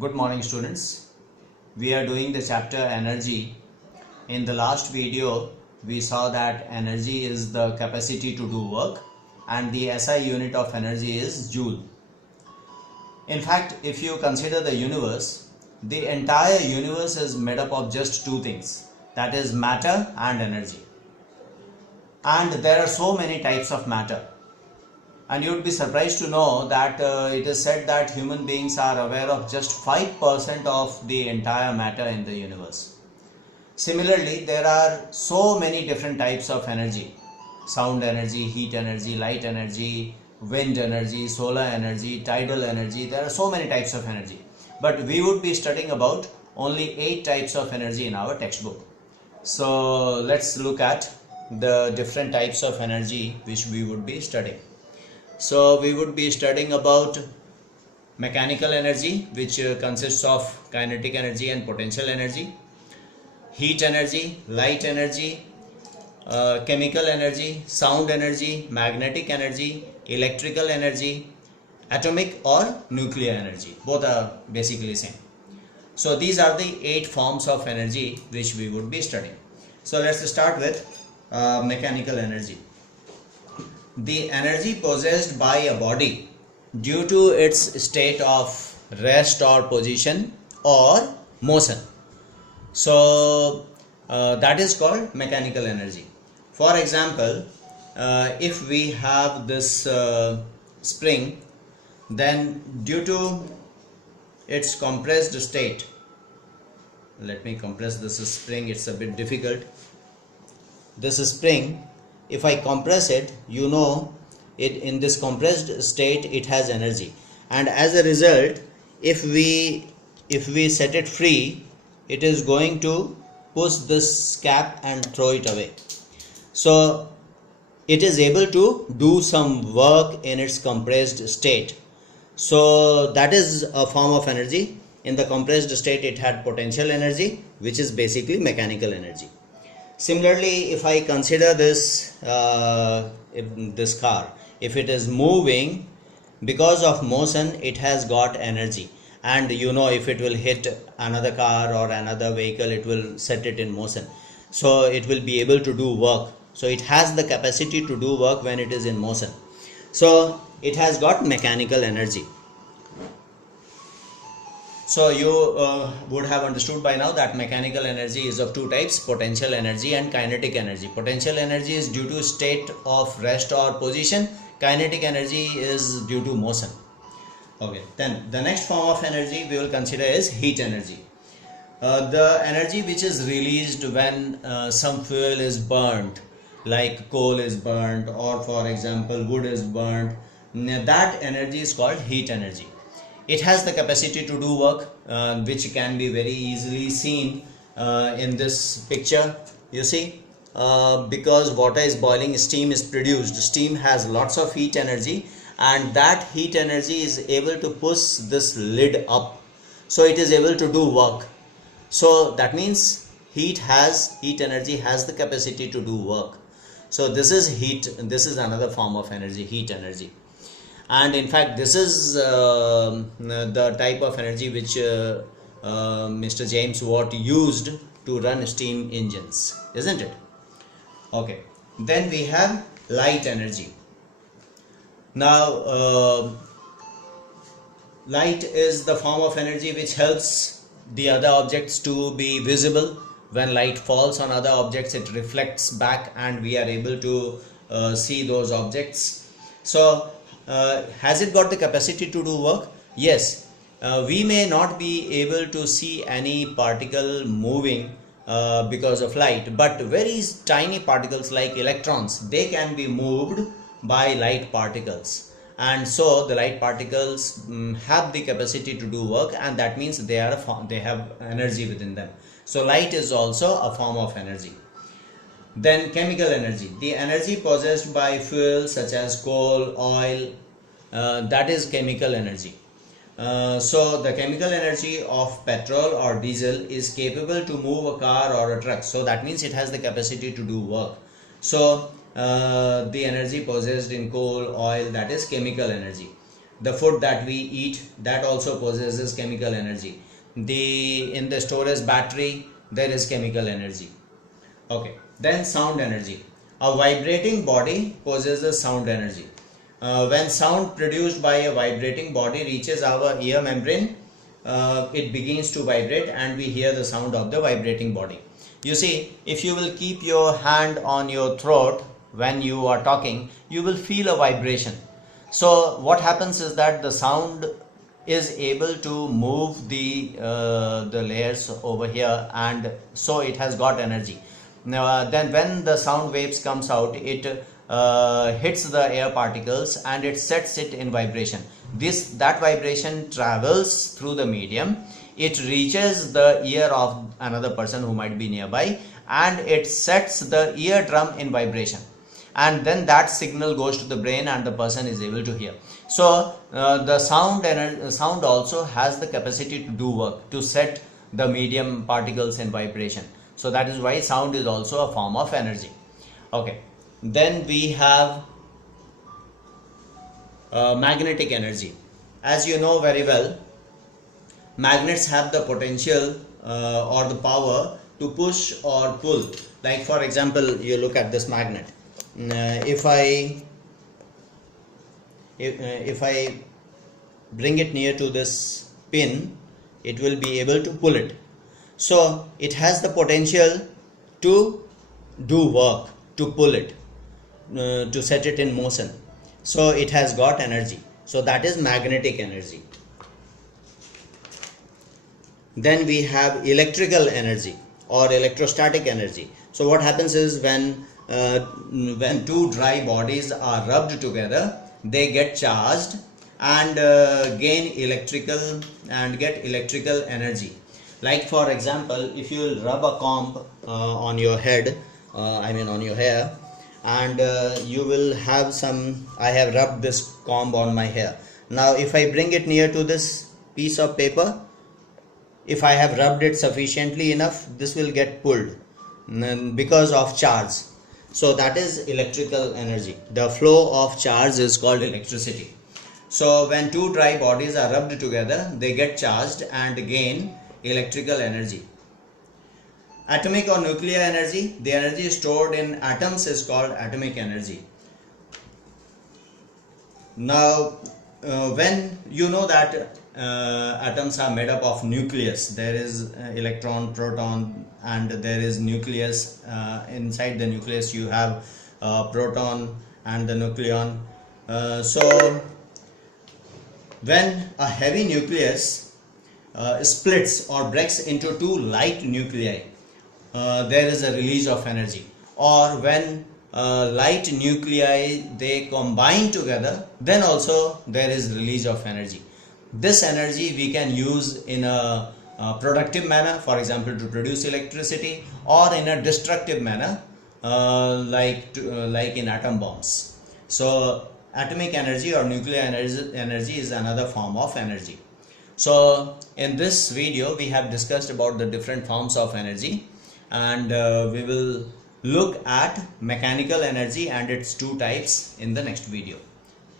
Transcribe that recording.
Good morning students. We are doing the chapter energy. In the last video we saw that energy is the capacity to do work and the SI unit of energy is joule. In fact, if you consider the universe, the entire universe is made up of just two things, that is matter and energy. And there are so many types of matter. And you would be surprised to know that it is said that human beings are aware of just 5% of the entire matter in the universe. Similarly, there are so many different types of energy: sound energy, heat energy, light energy, wind energy, solar energy, tidal energy. There are so many types of energy. But we would be studying about only 8 types of energy in our textbook. So let's look at the different types of energy which we would be studying. So we would be studying about mechanical energy, which consists of kinetic energy and potential energy, heat energy, light energy, chemical energy, sound energy, magnetic energy, electrical energy, atomic or nuclear energy. Both are basically same. So these are the 8 forms of energy which we would be studying. So let's start with mechanical energy. The energy possessed by a body due to its state of rest or position or motion. So that is called mechanical energy. For example, if we have this spring, then due to its compressed state, let me compress this spring, it's a bit difficult. This spring, if I compress it, you know, it in this compressed state it has energy, and as a result, if we set it free, it is going to push this cap and throw it away. So it is able to do some work in its compressed state. So that is a form of energy. In the compressed state it had potential energy, which is basically mechanical energy. Similarly, if I consider this this car, if it is moving, because of motion it has got energy, and you know, if it will hit another car or another vehicle, it will set it in motion, so it will be able to do work. So it has the capacity to do work when it is in motion, so it has got mechanical energy. So you would have understood by now that mechanical energy is of 2 types: potential energy and kinetic energy. Potential energy is due to state of rest or position. Kinetic energy is due to motion. Okay, then the next form of energy we will consider is heat energy. The energy which is released when some fuel is burnt, like coal is burnt, or for example wood is burnt, that energy is called heat energy. It has the capacity to do work, which can be very easily seen in this picture. You see, because water is boiling, steam is produced. Steam has lots of heat energy, and that heat energy is able to push this lid up, so it is able to do work. So that means heat energy has the capacity to do work. So this is heat. This is another form of energy, heat energy. And in fact, this is the type of energy which Mr. James Watt used to run steam engines, isn't it? Okay, then we have light energy. Now light is the form of energy which helps the other objects to be visible. When light falls on other objects, it reflects back and we are able to see those objects. So has it got the capacity to do work? Yes. We may not be able to see any particle moving because of light, but very tiny particles like electrons, they can be moved by light particles, and so the light particles have the capacity to do work, and that means they have energy within them. So light is also a form of energy. Then chemical energy, the energy possessed by fuels such as coal, oil, that is chemical energy. So the chemical energy of petrol or diesel is capable to move a car or a truck, so that means it has the capacity to do work. So the energy possessed in coal, oil, that is chemical energy. the food that we eat, that also possesses chemical energy. In the storage battery, there is chemical energy. Okay, then sound energy. A vibrating body possesses sound energy. When sound produced by a vibrating body reaches our ear membrane, it begins to vibrate and we hear the sound of the vibrating body. You see, if you will keep your hand on your throat when you are talking, you will feel a vibration. So what happens is that the sound is able to move the layers over here, and so it has got energy. Now, then when the sound waves comes out, it hits the air particles and it sets it in vibration. That vibration travels through the medium, it reaches the ear of another person who might be nearby, and it sets the eardrum in vibration, and then that signal goes to the brain and the person is able to hear. So the sound also has the capacity to do work, to set the medium particles in vibration. So that is why sound is also a form of energy. Okay, then we have magnetic energy. As you know very well, magnets have the potential or the power to push or pull. Like for example, you look at this magnet. If I bring it near to this pin, it will be able to pull it. So it has the potential to do work, to pull it, to set it in motion. So it has got energy. So that is magnetic energy. Then we have electrical energy or electrostatic energy. So what happens is when two dry bodies are rubbed together, they get charged and get electrical energy. Like for example, if you rub a comb on your head, on your hair, and you will have some. I have rubbed this comb on my hair. Now if I bring it near to this piece of paper, if I have rubbed it sufficiently enough, this will get pulled because of charge. So that is electrical energy. The flow of charge is called electricity. So when two dry bodies are rubbed together, they get charged and gain electrical energy. Atomic or nuclear energy, the energy stored in atoms is called atomic energy. Now when you know that atoms are made up of nucleus, there is electron, proton, and there is nucleus. Inside the nucleus you have proton and the nucleon. So when a heavy nucleus splits or breaks into two light nuclei, there is a release of energy. Or when light nuclei they combine together, then also there is release of energy. This energy we can use in a productive manner, for example to produce electricity, or in a destructive manner like in atom bombs. So atomic energy or nuclear energy is another form of energy. So in this video we have discussed about the different forms of energy, and we will look at mechanical energy and its two types in the next video.